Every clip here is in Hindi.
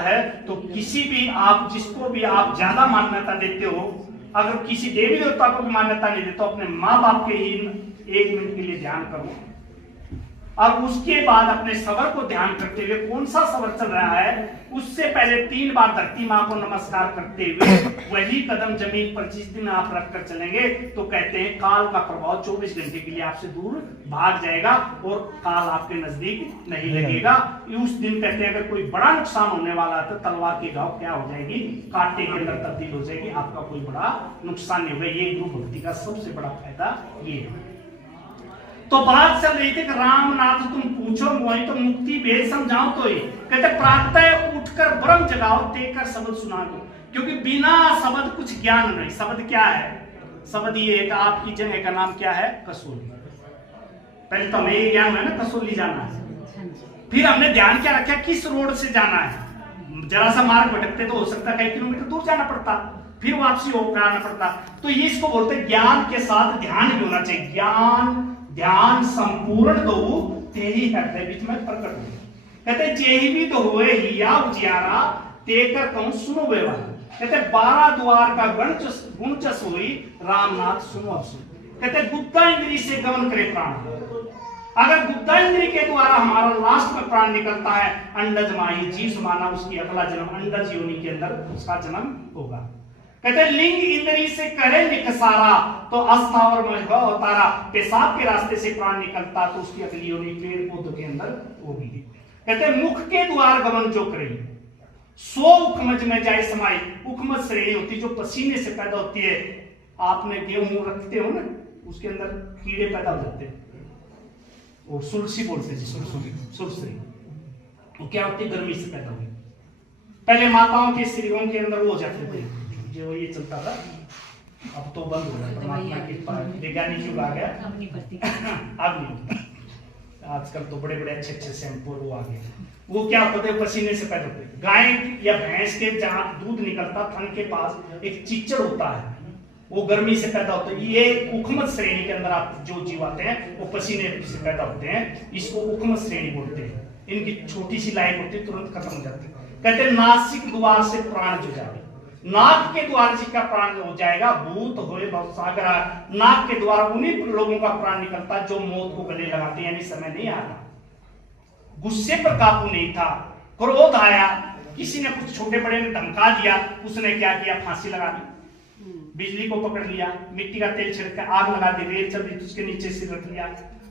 है तो किसी भी आप जिसको भी आप ज्यादा मान्यता देते हो, अगर किसी देवी देवता को भी मान्यता नहीं देते तो अपने माँ बाप के ही 1 मिनट के लिए ध्यान करो और उसके बाद अपने सबर को ध्यान करते हुए कौन सा सबर चल रहा है उससे पहले 3 बार धरती माँ को नमस्कार करते हुए वही कदम जमीन पर जिस दिन आप रखकर चलेंगे तो कहते हैं काल का प्रभाव 24 घंटे के लिए आपसे दूर भाग जाएगा और काल आपके नजदीक नहीं लगेगा। उस दिन कहते हैं अगर कोई बड़ा नुकसान होने वाला है तो तलवार की घाव क्या हो जाएगी, कांटे के अंदर तब्दील हो जाएगी, आपका कोई बड़ा नुकसान नहीं होगा। ये गुरु भक्ति का सबसे बड़ा फायदा ये है। तो बात चल रही थी कि रामनाथ तुम पूछो वही तो मुक्ति भेद समझाओ तो ही कहते प्रातः उठकर ब्रह्म जगाओ देकर शब्द सुना दो, क्योंकि बिना शब्द कुछ ज्ञान नहीं। शब्द क्या है? शब्द ये है कि आपकी जगह का नाम क्या है? कसोली। पहले तो हमें ये ज्ञान है ना कसोली जाना है, फिर हमने ध्यान क्या रखा किस रोड से जाना है। जरा सा मार्ग भटकते तो हो सकता है कई किलोमीटर दूर जाना पड़ता, फिर वापसी होकर आना पड़ता। तो ये इसको बोलते ज्ञान के साथ ध्यान भी होना चाहिए। ज्ञान ध्यान संपूर्ण दो तेरी हृदय बीच में प्रकट हो। कहते जेहि भी तो हुए हिया उजियारा तेकर कहूं सुनो व्यवहार। कहते 12 द्वार का गुण चस हुई रामनाथ सुनो अब सुन। कहते गुप्ता इंद्री से गमन करे प्राण। अगर गुप्ता इंद्री के द्वारा हमारा लास्ट में प्राण निकलता है अंडज माही जी समाना उसकी अगला जन्म अंडज योनि के अंदर उसका जन्म होगा। कहते लिंग इंद्री से करे निकसारा तो अस्थावर में अवतारा। पेशाब के रास्ते से प्राण निकलता तो उसकी अगली योनि पेड़ पौधों के अंदर होगी। कहते मुख के द्वार गमन जो करे सो उखमज में जाए समाई। उखमज श्रेणी होती जो पसीने से पैदा होती है। आपने गेहूं रखते हो ना उसके अंदर कीड़े पैदा हो जाते हैं, वो सुलसी बोलते हैं, सुलसी वो क्या होती है गर्मी से पैदा हुई। पहले माताओं के शरीरों के अंदर वो हो जाते थे जो ये चलता था, अब तो बंद हो गया परमात्मा की वैज्ञानिक युग आ गया अब नहीं होता। आजकल तो बड़े बड़े अच्छे अच्छे शैम्पू वो आ गए। वो क्या होते हैं पसीने से पैदा होते हैं। गाय या भैंस के जहां दूध निकलता थन के पास एक चिच्चड़ होता है, वो गर्मी से पैदा होता है। ये उखमत श्रेणी के अंदर आप जो जीव आते हैं वो पसीने से पैदा होते हैं, इसको उखमत श्रेणी बोलते हैं। इनकी छोटी सी लाइन होती है तुरंत खत्म हो जाती है। कहते हैं नासिक द्वार से प्राण जो जाए, नाक के द्वार जिसका प्राण हो जाएगा भूत होए भवसागरा। नाक के द्वारा उन्हीं लोगों का प्राण निकलता जो मौत को गले लगाते, यानी समय नहीं आता। गुस्से पर काबू नहीं था, क्रोध आया, किसी ने कुछ छोटे बड़े ने धमका दिया, उसने क्या किया फांसी लगा दी, बिजली को पकड़ लिया, मिट्टी का तेल छिड़क आग लगा दी, रेल चल रही तो उसके नीचे से रख लिया।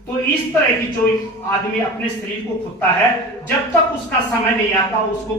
तो इस तरह की जो आदमी अपने शरीर को खुदता है जब तक उसका समय नहीं आता उसको